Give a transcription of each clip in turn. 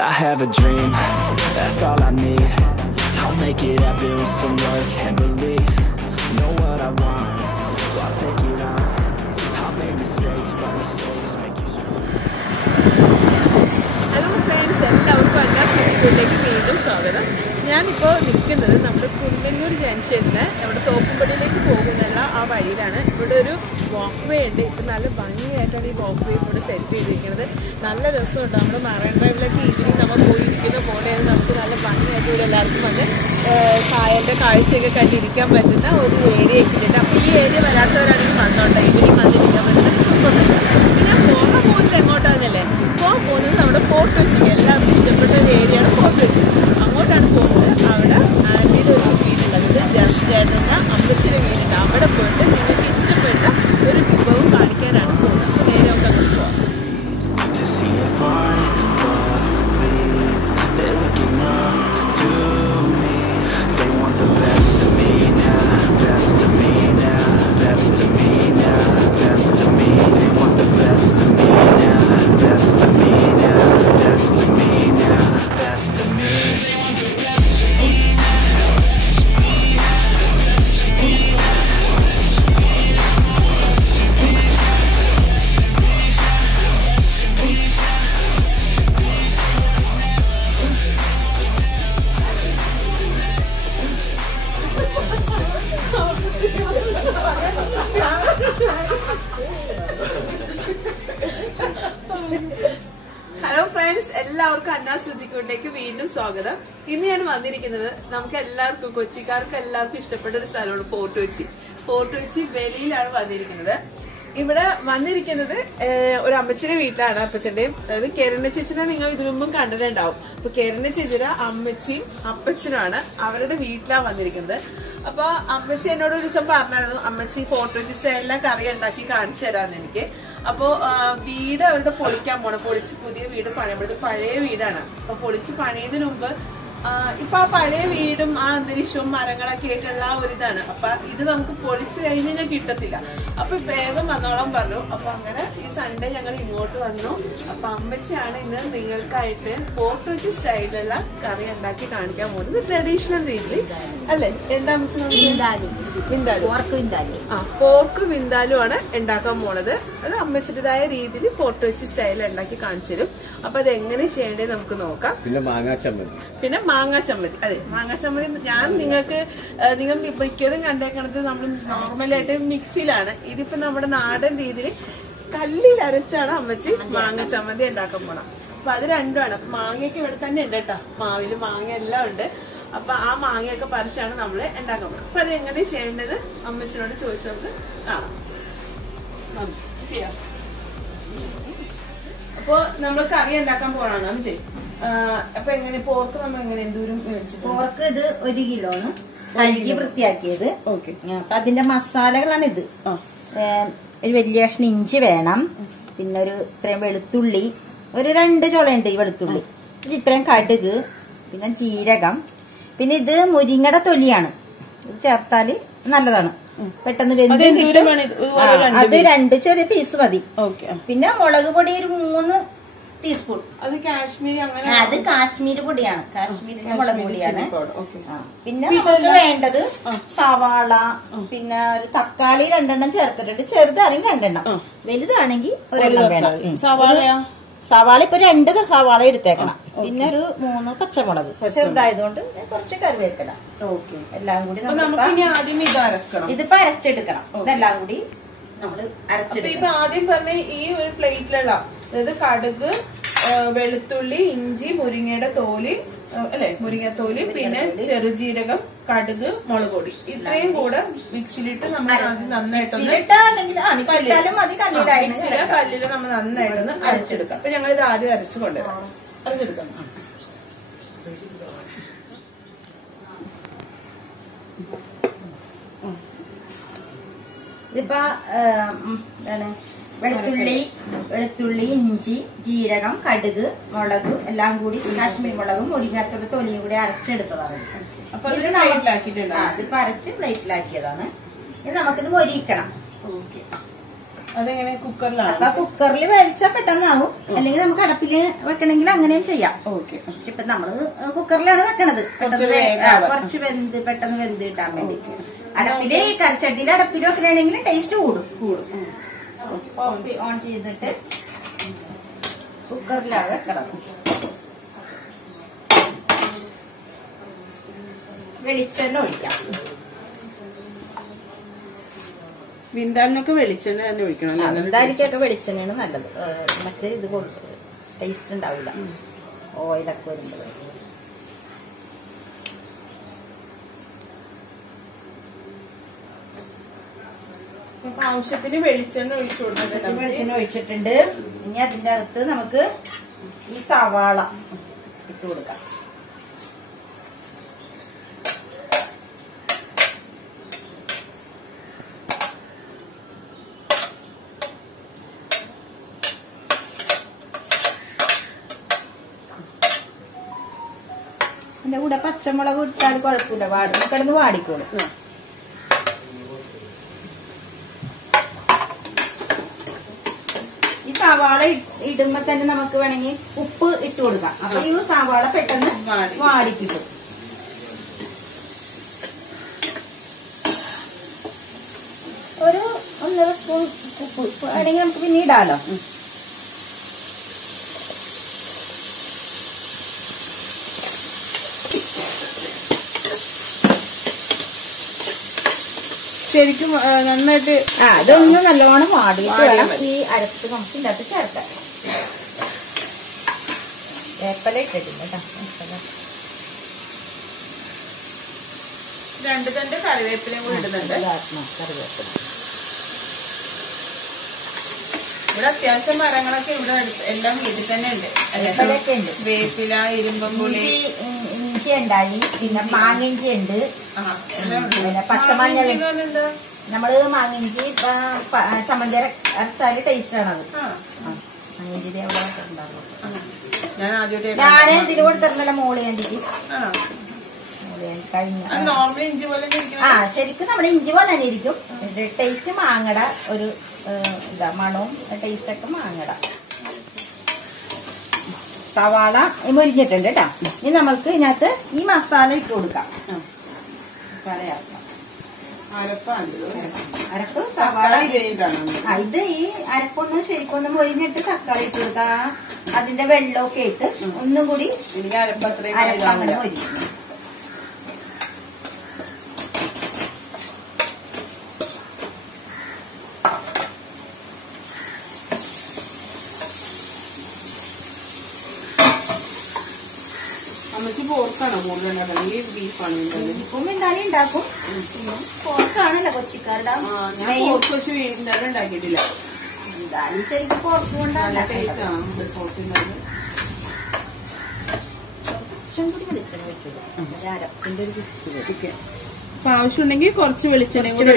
I have a dream, that's all I need. I'll make it happen with some work and belief. Know what I want, so I'll take it on. I'll make mistakes, but mistakes make you stronger. Hello friends, എല്ലാവർക്കും അന്നാ സ്വിച്ചിലേക്ക് വീണ്ടും സ്വാഗതം. ഞാനിപ്പോൾ നിൽക്കുന്നത് നമ്മുടെ കുണ്ടന്നൂർ ജംഗ്ഷനിൽ നമ്മുടെ തോപ്പുംപടിയിലേക്ക് പോകുന്നുള്ള ആ വഴിയിലാണ്. ഇവിടെ ഒരു വാക്ക് വേ ഉണ്ട്. ഇപ്പം നല്ല ഭംഗിയായിട്ടാണ് ഈ വാക്ക് വേ ഇവിടെ സെറ്റ് ചെയ്തിരിക്കുന്നത്. നല്ല രസമുണ്ട്. നമ്മുടെ മറൈൻ ഡ്രൈവിലൊക്കെ ഈവനിങ് നമ്മൾ പോയിരിക്കുന്ന പോലെയാണ്. നമുക്ക് നല്ല ഭംഗിയായിട്ട് ഇവിടെ എല്ലാവർക്കും വന്ന് കായലിൻ്റെ കാഴ്ചയൊക്കെ കണ്ടിരിക്കാൻ പറ്റുന്ന ഒരു ഏരിയ ഒക്കെ ഉണ്ട്. അപ്പോൾ ഈ ഏരിയ വരാത്തവരാണെങ്കിൽ വന്നോട്ടെ, ഈവനിങ് വന്നിരിക്കാൻ പറ്റുന്ന സൂപ്പർ ബെസ്റ്റ്. ഞാൻ പോകാൻ പോകുന്നത് എങ്ങോട്ടാണെന്നല്ലേ, പോകാൻ പോകുന്നത് നമ്മുടെ ഫോർട്ട് കൊച്ചി. എല്ലാവർക്കും ഇഷ്ടപ്പെട്ട ഒരു ഏരിയയാണ് ഫോർട്ട് കൊച്ചി. അങ്ങോട്ടാണ് പോകുന്നത്. അവിടെ ആൻറ്റിയുടെ ഒരു വീടുള്ളത്, ജസ്റ്റ് ചേട്ടൻ്റെ അമ്മച്ചിയുടെ വീടുണ്ട്. അവിടെ പോയിട്ട് നിങ്ങൾക്ക് ഇഷ്ടപ്പെട്ട ഒരു വിഭവം കാണിക്കാനാണ് പോകുന്നത്. അപ്പോൾ നേരെ ഒക്കെ അങ്ങോട്ട് പോകാം. ഹലോ ഫ്രണ്ട്സ്, എല്ലാവർക്കും അന്നാസ് രുചിക്കൂട്ടിലേക്ക് വീണ്ടും സ്വാഗതം. ഇന്ന് ഞാൻ വന്നിരിക്കുന്നത് നമുക്ക് എല്ലാവർക്കും, കൊച്ചിക്കാർക്ക് എല്ലാവർക്കും ഇഷ്ടപ്പെട്ട ഒരു സ്ഥലമാണ് ഫോർട്ട് കൊച്ചി. ഫോർട്ട് കൊച്ചി വെളിയിലാണ് വന്നിരിക്കുന്നത്. ഇവിടെ വന്നിരിക്കുന്നത് ഒരു അമ്മച്ചിയുടെ വീട്ടിലാണ്. അപ്പച്ചന്റെയും, അതായത് കെരണ്ണ ചേച്ചിനെ നിങ്ങൾ ഇതിനു മുമ്പും കണ്ടിട്ടുണ്ടാവും. അപ്പൊ കെരണ്ണ ചേച്ചിയുടെ അമ്മച്ചിയും അപ്പച്ചനുമാണ് അവരുടെ വീട്ടിലാണ് വന്നിരിക്കുന്നത്. അപ്പൊ അമ്മച്ചി എന്നോട് ഒരു ദിവസം പറഞ്ഞായിരുന്നു, അമ്മച്ചി ഫോർട്ട് കൊച്ചി സ്റ്റൈലിലെ കറി ഉണ്ടാക്കി കാണിച്ചു തരാന്ന് എനിക്ക്. അപ്പോ വീട് അവരുടെ പൊളിക്കാൻ പോണം. പൊളിച്ച് പുതിയ വീട് പണിയുമ്പോഴത് പഴയ വീടാണ്. അപ്പൊ പൊളിച്ച് പണിയതിനു മുമ്പ് ഇപ്പൊ ആ പഴയ വീടും ആ അന്തരീക്ഷവും മരങ്ങളൊക്കെ ആയിട്ടുള്ള ആ ഒരു ഇതാണ്. അപ്പൊ ഇത് നമുക്ക് പൊളിച്ചു കഴിഞ്ഞാൽ കിട്ടത്തില്ല. അപ്പൊ വേഗം വന്നോളം പറഞ്ഞു. അപ്പൊ അങ്ങനെ ഈ സൺഡേ ഞങ്ങൾ ഇങ്ങോട്ട് വന്നു. അപ്പൊ അമ്മച്ചിയാണ് ഇന്ന് നിങ്ങൾക്കായിട്ട് ഫോർട്ട് കൊച്ചി സ്റ്റൈലിലുള്ള കറി ഉണ്ടാക്കി കാണിക്കാൻ പോകുന്നത്. ട്രഡീഷണൽ രീതിയിൽ അല്ലെ? എന്താ പോർക്ക് വിന്താലു ആണ് ഉണ്ടാക്കാൻ പോണത്. അത് അമ്മച്ചിൻ്റെതായ രീതിയിൽ ഫോർട്ട് കൊച്ചി സ്റ്റൈൽ ഉണ്ടാക്കി കാണിച്ചു തരും. അപ്പൊ അത് എങ്ങനെ ചെയ്യേണ്ടത് നമുക്ക് നോക്കാം. പിന്നെ മാങ്ങാ ചമ്മന്തി. അതെ, മാങ്ങാ ചമ്മന്തി ഞാൻ നിങ്ങൾ മിക്കതും കണ്ടേക്കണത് നമ്മൾ നോർമലായിട്ട് മിക്സിയിലാണ്. ഇതിപ്പോ നമ്മുടെ നാടൻ രീതിയിൽ കല്ലിൽ അരച്ചാണ് അമ്മച്ചി മാങ്ങ ചമ്മന്തി ഉണ്ടാക്കാൻ പോണം. അപ്പൊ അത് രണ്ടുമാണ്. അപ്പൊ മാങ്ങയൊക്കെ ഇവിടെ തന്നെ ഉണ്ട് കേട്ടോ. മാവില് മാങ്ങ എല്ലാം ഉണ്ട്. അപ്പൊ ആ മാങ്ങയൊക്കെ പറിച്ചാണ് നമ്മള് ഉണ്ടാക്കാൻ പോണം. അപ്പൊ അത് എങ്ങനെ ചെയ്യേണ്ടത് അമ്മച്ചിനോട് ചോദിച്ചു നമുക്ക് ചെയ്യാം. അപ്പൊ നമ്മൾ കറി ഉണ്ടാക്കാൻ പോണാണ് അമ്മച്ചി. അപ്പൊ എങ്ങനെ പോർക്ക് നമ്മൾ എങ്ങനെ എന്തോരം മേടിച്ചു? പോർക്ക് ഇത് 1 കിലോണ് കഴുകി വൃത്തിയാക്കിയത്. ഓക്കെ. അപ്പൊ അതിന്റെ മസാലകളാണ് ഇത്. ഒരു വലിയ കഷ്ണം ഇഞ്ചി വേണം, പിന്നെ ഇത്രയും വെളുത്തുള്ളി, ഒരു 2 ചുളയുണ്ട് ഈ വെളുത്തുള്ളി, ഇത്രയും കടുക്, പിന്നെ ജീരകം, പിന്നെ ഇത് മുരിങ്ങയുടെ തൊലിയാണ്. ഇത് ചേർത്താല് നല്ലതാണ്, പെട്ടെന്ന് വെന്ത് കിട്ടും. അത് 2 ചെറിയ പീസ് മതി. പിന്നെ മുളക് പൊടി ഒരു 3 ടീസ്പൂൺ. അത് കാശ്മീരി അത് കാശ്മീരി പൊടിയാണ്, കാശ്മീരിന്റെ മുളക് പൊടിയാണ്. പിന്നെ നമുക്ക് വേണ്ടത് സവാള, പിന്നെ ഒരു തക്കാളി 2 ചേർത്തിട്ടുണ്ട്. ചെറുതാണെങ്കിൽ 2, വലുതാണെങ്കിൽ 1 വേണം. സവാള ഇപ്പൊ 2 സവാള എടുത്തേക്കണം. പിന്നെ ഒരു 3 പച്ചമുളക് ചെറുതായതുകൊണ്ട് കുറച്ച് കറിവേപ്പില. എല്ലാം കൂടി ഇതിപ്പോ അരച്ചെടുക്കണം. ഇതെല്ലാം കൂടി നമ്മള് അരച്ചെടുക്കണം. ആദ്യം പറഞ്ഞ ഈ ഒരു പ്ലേറ്റിലുള്ള, അതായത് കടുക്, വെളുത്തുള്ളി, ഇഞ്ചി, മുരിങ്ങയുടെ തോല് അല്ലെ, മുരിങ്ങത്തോല്, പിന്നെ ചെറുജീരകം, കടുക്, മുളക് പൊടി, ഇത്രയും കൂടെ മിക്സിയിലിട്ട് നമ്മൾ നന്നായിട്ടൊന്ന് കല്ലില് നമ്മൾ നന്നായിട്ടൊന്ന് അരച്ചെടുക്കാം. അപ്പൊ ഞങ്ങൾ ഇത് ആദ്യം അരച്ചു കൊണ്ടുവരാം. അരച്ചെടുക്കാം. ഇതിപ്പോ വെളുത്തുള്ളി, ഇഞ്ചി, ജീരകം, കടുക്, മുളക് എല്ലാം കൂടി കാശ്മീരി മുളകും മുരിങ്ങാത്തോട് തൊലിയും കൂടി അരച്ചെടുത്തതാണ്. ഇപ്പൊ അരച്ച് പ്ലേറ്റിലാക്കിയതാണ്. ഇത് നമുക്കിത് മൊരിക്കണം. അതെങ്ങനെ കുക്കറിലാണ്? അപ്പൊ കുക്കറിൽ വേവിച്ചാൽ പെട്ടെന്നാവും. അല്ലെങ്കിൽ നമുക്ക് അടപ്പിൽ വെക്കണമെങ്കിൽ അങ്ങനെയും ചെയ്യാം. ഓക്കെ. ഇപ്പൊ നമ്മള് കുക്കറിലാണ് വെക്കണത്, കുറച്ച് പെട്ടെന്ന് വെന്ത് കിട്ടാൻ വേണ്ടി. അടപ്പില് കറിച്ചട്ടിയില് അടപ്പിൽ വെക്കണമെങ്കിൽ ടേസ്റ്റ് കൂടും. ഓൺ ചെയ്തിട്ട് കുക്കറിലാണ് വെക്കണത്. വെളിച്ചെണ്ണ ഒഴിക്കാം. വിന്താലിനൊക്കെ വെളിച്ചെണ്ണ തന്നെ ഒഴിക്കണം. വിന്താലിക്കൊക്കെ വെളിച്ചെണ്ണയാണ് നല്ലത്. മറ്റേ ഇത് ടേസ്റ്റ് ഉണ്ടാവില്ല ഓയിലൊക്കെ വരുമ്പോൾ. ആവശ്യത്തിന് വെളിച്ചെണ്ണ ഒഴിച്ചിട്ടുണ്ട്. ഇനി അതിന്റെ അകത്ത് നമുക്ക് ഈ സവാള ഇട്ട് കൊടുക്കാം. അതിന്റെ കൂടെ പച്ചമുളക് ഇട്ടാൽ കുഴപ്പമില്ല, കിടന്ന് വാടിക്കോളും. ഈ സവാള ഇടുമ്പോ തന്നെ നമുക്ക് വേണമെങ്കിൽ ഉപ്പ് ഇട്ട് കൊടുക്കാം. അപ്പൊ ഈ സവാള പെട്ടെന്ന് വാടിക്കിട്ടും. ഒരു 1.5 സ്പൂൺ ഉപ്പ് വേണമെങ്കിൽ നമുക്ക് പിന്നെ ഇടാലോ. ശരിക്കും നന്നായിട്ട് ഇതൊന്ന് നല്ലോണം വാടിയിട്ട് വേണം ഈ അരപ്പ് നമുക്ക് ഇതിനകത്ത് ചേർക്കാം. വേപ്പല ഇട്ടിട്ടില്ല കേട്ടോ. 2 തണ്ട് കറിവേപ്പിലയും കൂടി ഇടുന്നുണ്ട്. കറിവേപ്പില ഇവിടെ അത്യാവശ്യം മരങ്ങളൊക്കെ ഇവിടെ എല്ലാം വീട്ടിൽ തന്നെ ഉണ്ട്. വേപ്പില, ഇരുമ്പുള്ളി, ഇഞ്ചി ഉണ്ടായി, പിന്നെ മാങ്ങിഞ്ചി ഉണ്ട്, പിന്നെ പച്ചമഞ്ഞൾ. നമ്മള് മാങ്ങിഞ്ചി ചമ്മന്തി അരച്ചാല് ടേസ്റ്റ് ആണത്. മാങ്ങിഞ്ചി എവിടെ ഞാൻ ഇതിന് കൊടുത്തിരുന്നല്ലോ മോളിയണ്ടിക്ക്. ശരിക്കും നമ്മുടെ ഇഞ്ചി പോലെ തന്നെ ഇരിക്കും. ടേസ്റ്റ് മാങ്ങട ഒരു മണവും ടേസ്റ്റൊക്കെ മാങ്ങട. സവാള മുരിഞ്ഞിട്ടുണ്ട് കേട്ടോ. ഇനി നമ്മൾക്ക് ഇതിനകത്ത് ഈ മസാല ഇട്ട് കൊടുക്കാം. അരപ്പ് സവാള ഇത് ഈ അരപ്പൊന്ന് ശരിക്കൊന്ന് മൊരിഞ്ഞിട്ട് തക്കാളി ഇട്ട് കൊടുത്താ അതിന്റെ വെള്ളമൊക്കെ ഇട്ട് ഒന്നും കൂടി അരപ്പങ്ങനെ മൊരിക്കും. പോർക്കാണോ കൂടുതൽ ബീഫാണ്? ബീഫും എന്തായാലും ഉണ്ടാക്കും. പോർക്കാണല്ലോ കൊച്ചിക്കാരുടെ. ഞാൻ പോർക്ക് വെച്ച് വീടിന്റെ ഉണ്ടാക്കിയിട്ടില്ല. എന്തായാലും ശരിക്കും പോർക്ക് കൊണ്ടാണ് അരപ്പിന്റെ ഒരു ആവശ്യമുണ്ടെങ്കിൽ കുറച്ച് വെളിച്ചെണ്ണയും കൂടി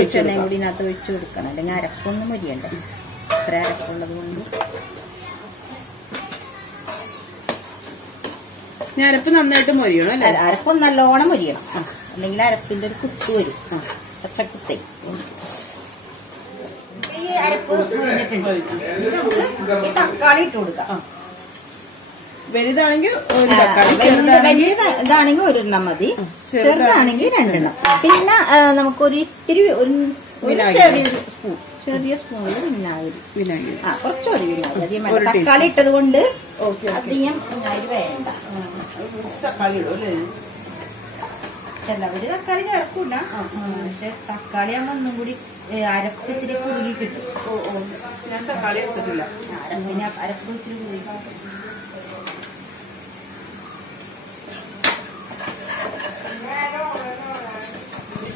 ഇതിനകത്ത് വെച്ച് കൊടുക്കണം. അല്ലെങ്കിൽ അരപ്പൊന്നും മതിയണ്ട. ഇത്ര അരപ്പുള്ളത് കൊണ്ട് അരപ്പ് നന്നായിട്ട് മൊരിയണം അല്ലെ? അരപ്പ് നല്ലോണം മൊരിയണം. അല്ലെങ്കിൽ അരപ്പിന്റെ ഒരു കുത്ത് വരും, പച്ചക്കുത്തേ. ഈ അരപ്പ് നമുക്ക് ഈ തക്കാളി ഇട്ട് കൊടുക്കാം. വലുതാണെങ്കിൽ വലിയ ഇതാണെങ്കിൽ 1 എണ്ണം മതി, ചെറുതാണെങ്കിൽ 2 എണ്ണം. പിന്നെ നമുക്കൊരു ഇത്തിരി ഒരു ചെറിയ സ്പൂണിൽ വിനാഗിരി. കുറച്ചൊരു വിനാഗിരി വേണ്ട. തക്കാളി ഇട്ടത് കൊണ്ട് അധികം വിനാഗിരി വേണ്ട. തക്കാളി ഇടും അല്ലേ? ചിലവര് തക്കാളി ചേർക്കൂല. പക്ഷെ തക്കാളി ആകുമ്പോ ഒന്നും കൂടി അരപ്പ് ഇത്തിരി കുറുകി കിട്ടും. ഞാൻ തക്കാളി എടുത്തിട്ടില്ല. അരപ്പ് ഇത്തിരി കുറുകി.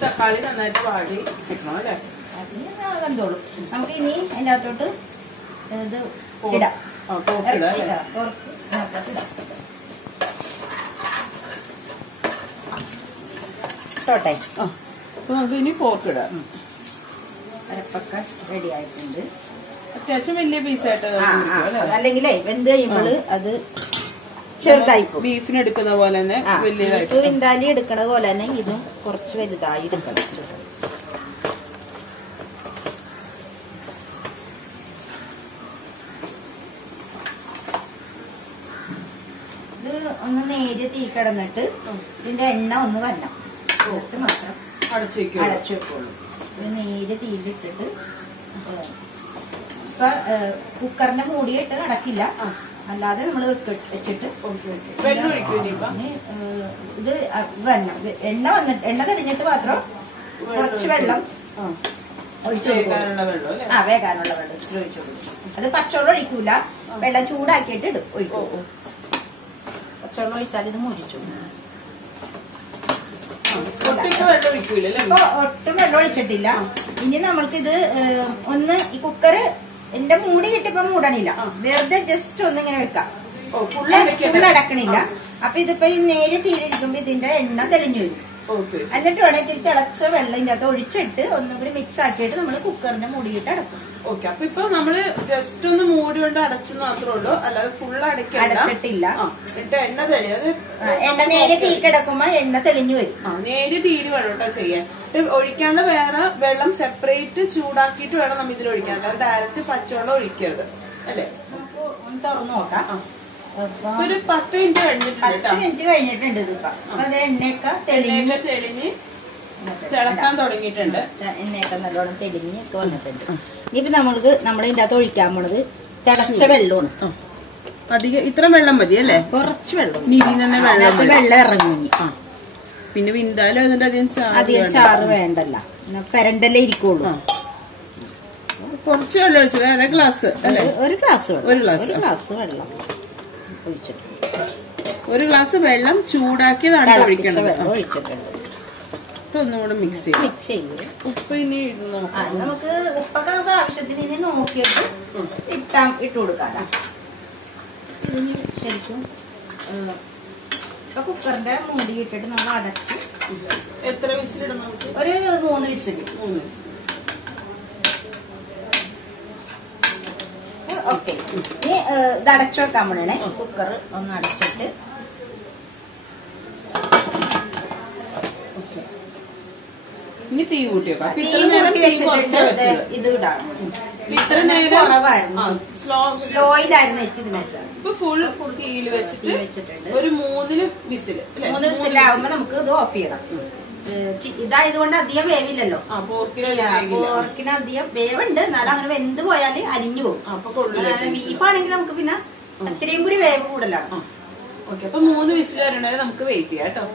തക്കാളി നന്നായിട്ട് വാടി കിട്ടണം അല്ലേ? കണ്ടോളൂ. നമുക്ക് ഇനി അതിന്റെ അകത്തോട്ട് ഇത് ഇടാം. ഇട്ടോട്ടെ. നമുക്ക് ഇനി പോർക്ക് ഇടാം. അരപ്പൊക്കെ റെഡി ആയിട്ടുണ്ട്. അത്യാവശ്യം വലിയ പീസായിട്ട് അല്ലെങ്കിലേ വെന്ത് കഴിയുമ്പോൾ അത് ചെറുതായി ബീഫിന് എടുക്കുന്ന പോലെ തന്നെ വലിയതായിട്ട് വിന്താലി എടുക്കണ പോലെ തന്നെ ഇതും കുറച്ച് വലുതായി എടുക്കണം. ഇത് ഒന്ന് നേരിയ തീ കിടന്നിട്ട് ഇതിന്റെ എണ്ണ ഒന്ന് വരണം. എന്നിട്ട് മാത്രം അടച്ചു വെക്കുള്ളൂ. ഇത് നേരിയ തീയിലിട്ടിട്ട് ഇപ്പൊ കുക്കറിന്റെ മൂടിയിട്ട് അടക്കില്ല, അല്ലാതെ നമ്മൾ വെച്ചിട്ട് ഇത് വരണം. എണ്ണ തെളിഞ്ഞിട്ട് മാത്രം കുറച്ച് വെള്ളം ഒഴിച്ചു വേകാനുള്ള വെള്ളം ഇച്ചിരി ഒഴിച്ചു കൊടുക്കും. അത് പച്ചവെള്ളം ഒഴിക്കൂല, വെള്ളം ചൂടാക്കിയിട്ട് ഒഴിക്കും. പച്ചവെള്ളം ഒഴിച്ചാൽ ഇത് മുരിച്ചു. ഒട്ടും വെള്ളം ഒഴിച്ചിട്ടില്ല. ഇനി നമ്മൾക്കിത് ഒന്ന് ഈ കുക്കറ് എന്റെ മൂടി കിട്ടിയപ്പോ മൂടണില്ല, വെറുതെ ജസ്റ്റ് ഒന്ന് ഇങ്ങനെ വെക്കാം. ഫുൾ അടക്കണില്ല. അപ്പൊ ഇതിപ്പോ ഈ നേരെ തീരിക്കുമ്പോ ഇതിന്റെ എണ്ണ തെളിഞ്ഞു വരും. എന്നിട്ട് വേണം ഇത്തിരി തിളച്ച വെള്ളം ഇതിന്റെ അകത്ത് ഒഴിച്ചിട്ട് ഒന്നും കൂടി മിക്സ് ആക്കിയിട്ട് നമ്മൾ കുക്കറിന്റെ മൂടിയിട്ട് അടക്കും. ഓക്കെ, അപ്പൊ ഇപ്പൊ നമ്മള് ജസ്റ്റ് ഒന്ന് മൂടി കൊണ്ട് അടച്ചു മാത്രമേ ഉള്ളൂ, അല്ലാതെ ഫുൾ അടച്ചിട്ടില്ല. എണ്ണ തെളിയത് എണ്ണ നേരെ തീ കിടക്കുമ്പോ എണ്ണ തെളിഞ്ഞു വരും. നേരെ തീര് വേണം കേട്ടോ ചെയ്യാൻ. ഒഴിക്കാണ്ട് വേറെ വെള്ളം സെപ്പറേറ്റ് ചൂടാക്കിയിട്ട് വേണം നമ്മൾ ഇതിൽ ഒഴിക്കാൻ, അല്ലാതെ ഡയറക്റ്റ് പച്ചവെള്ളം ഒഴിക്കരുത് അല്ലേ? നമുക്ക് ഒന്ന് തുറന്നു നോക്കാം. ഒരു 10 മിനിറ്റ് കഴിഞ്ഞിട്ടുണ്ട്. ഇതിപ്പോ അത് എണ്ണയൊക്കെ തെളിഞ്ഞ് തിളക്കാൻ തുടങ്ങിയിട്ടുണ്ട്. എണ്ണയൊക്കെ നല്ലോണം തെളിഞ്ഞ് വന്നിട്ടുണ്ട്. ഇനിയിപ്പോ നമ്മളിതിന്റെ അകത്ത് ഒഴിക്കാൻ പോണത് തിളച്ച വെള്ളമാണ്. അധികം ഇത്ര വെള്ളം മതി അല്ലേ? കുറച്ച് വെള്ളം വെള്ളം ഇറങ്ങി. പിന്നെ വിന്താലും അതിന്റെ അധികം ചാറ് വേണ്ടല്ല, കരണ്ടല്ലേ ഇരിക്കുള്ളൂ. കുറച്ച് വെള്ളം ഒഴിച്ചത് അര ഗ്ലാസ് അല്ലേ? ഒരു ഗ്ലാസ് വെള്ളം ഒഴിച്ചിട്ട് ഒരു ഗ്ലാസ് വെള്ളം ചൂടാക്കിയതാണ് ഒഴിക്കേണ്ടത്. ഒഴിച്ചിട്ടുണ്ട്. ഒന്നുകൂടെ മിക്സ് ചെയ്യും. ഉപ്പ് ഇനി നമുക്ക് ഉപ്പൊക്കെ നമുക്ക് ആവശ്യത്തിന് ഇനി നോക്കിയിട്ട് ഇട്ട് കൊടുക്കാം. ഇനി ശരിക്കും ഇപ്പൊ കുക്കറിന്റെ മൂടി ഇട്ടിട്ട് നമ്മൾ അടച്ച് എത്ര വിസിലിടണം? ഒരു 3 വിസിൽ. ഓക്കെ, ഇനി ഇത് അടച്ചു വെക്കാൻ വേണേ. കുക്കർ ഒന്ന് അടച്ചിട്ട് ഇനി തീ കൂട്ടി വെക്കാം. ഇത് ഇടാണ്. ഇത്ര നേരം കുറവായിരുന്നു, സ്ലോയിലായിരുന്നു വെച്ചിരുന്നത്. ഇപ്പൊ ഫുൾ തീയിൽ വെച്ചിട്ടുണ്ട്. ഒരു 3 വിസില്. 3 വിസിലാവുമ്പോ നമുക്ക് ഇത് ഓഫ് ചെയ്യണം. ഇതായതുകൊണ്ട് അധികം വേവില്ലല്ലോ. പോർക്കിന് അധികം വേവുണ്ട്, എന്നാലും അങ്ങനെ വെന്ത് പോയാല് അരിഞ്ഞു പോകും. ബീഫാണെങ്കിൽ നമുക്ക് പിന്നെ അത്രയും കൂടി വേവ് കൂടുതലാണ്. ഓക്കെ, അപ്പൊ 3 വിസിൽ വരണേ നമുക്ക് വെയിറ്റ് ചെയ്യാം കേട്ടോ.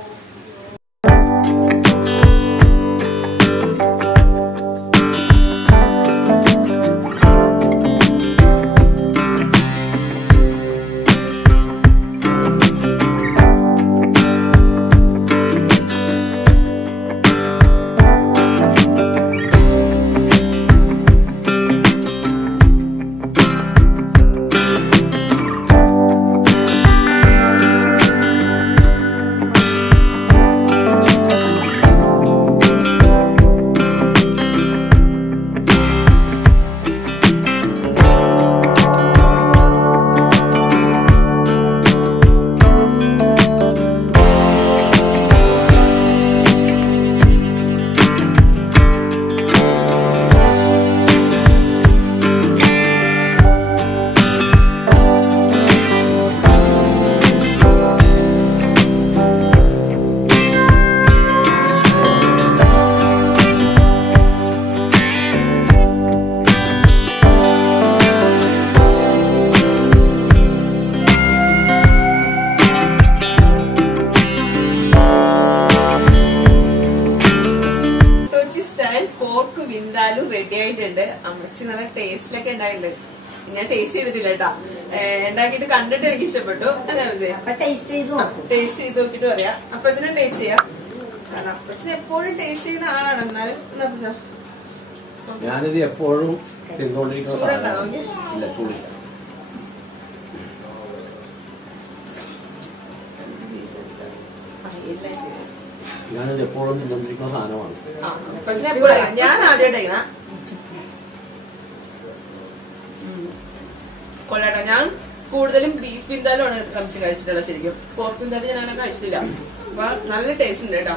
വിന്താലും റെഡി ആയിട്ടുണ്ട്. അമ്മച്ചി നല്ല ടേസ്റ്റിലൊക്കെ ഉണ്ടായിട്ടുണ്ട്. ഞാൻ ടേസ്റ്റ് ചെയ്തിട്ടില്ല കേട്ടാ, ഉണ്ടാക്കിയിട്ട് കണ്ടിട്ട് എനിക്ക് ഇഷ്ടപ്പെട്ടു. ടേസ്റ്റ് ചെയ്ത് നോക്കിട്ട് പറയാം. അപ്പച്ചനും ടേസ്റ്റ് ചെയ്യാം, കാരണം അപ്പച്ചൻ എപ്പോഴും ടേസ്റ്റ് ചെയ്യുന്ന ആളാണ്. എന്നാലും ഞാനിത് എപ്പോഴും തിന്നുകൊണ്ടിരിക്കുന്ന ഞാനിത് എപ്പോഴും തിന്നുകൊണ്ടിരിക്കുന്ന സാധനമാണ്. ഞാൻ ആദ്യമായിട്ടാ കൊള്ളാട്ടോ. ഞാൻ കൂടുതലും ബീഫ് വിന്താലുമാണ് കഴിച്ചിട്ടുള്ളത്. ശരിക്കും പോർക്ക് വിന്താലും ഞാൻ അങ്ങനെ കഴിച്ചിട്ടില്ല. അപ്പൊ നല്ല ടേസ്റ്റ് ഉണ്ട് കേട്ടോ,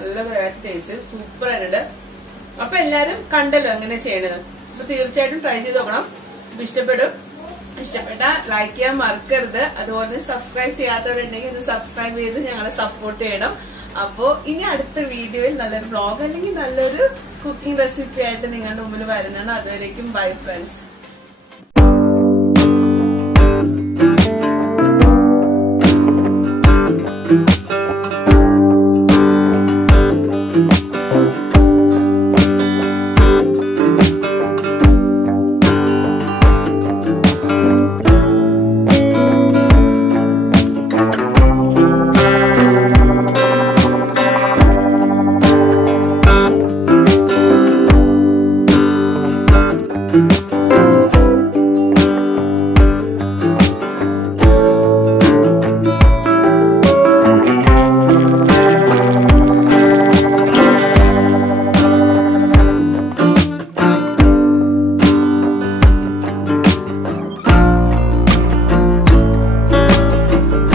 നല്ല വെറൈറ്റി ടേസ്റ്റ്, സൂപ്പർ ആയിട്ടുണ്ട്. അപ്പൊ എല്ലാരും കണ്ടല്ലോ എങ്ങനെ ചെയ്യണത്. അപ്പൊ തീർച്ചയായിട്ടും ട്രൈ ചെയ്ത് നോക്കണം, ഇഷ്ടപ്പെടും. ഇഷ്ടപ്പെട്ട ലൈക്ക് ചെയ്യാൻ മറക്കരുത്. അതുപോലെ സബ്സ്ക്രൈബ് ചെയ്യാത്തവരുണ്ടെങ്കിൽ ഒന്ന് സബ്സ്ക്രൈബ് ചെയ്ത് ഞങ്ങളെ സപ്പോർട്ട് ചെയ്യണം. അപ്പോ ഇനി അടുത്ത വീഡിയോയിൽ നല്ലൊരു വ്ളോഗ് അല്ലെങ്കിൽ നല്ലൊരു കുക്കിംഗ് റെസിപ്പി ആയിട്ട് നിങ്ങളുടെ മുമ്പിൽ വരുന്നതാണ്. അതുവരേക്കും ബൈ ഫ്രണ്ട്സ്.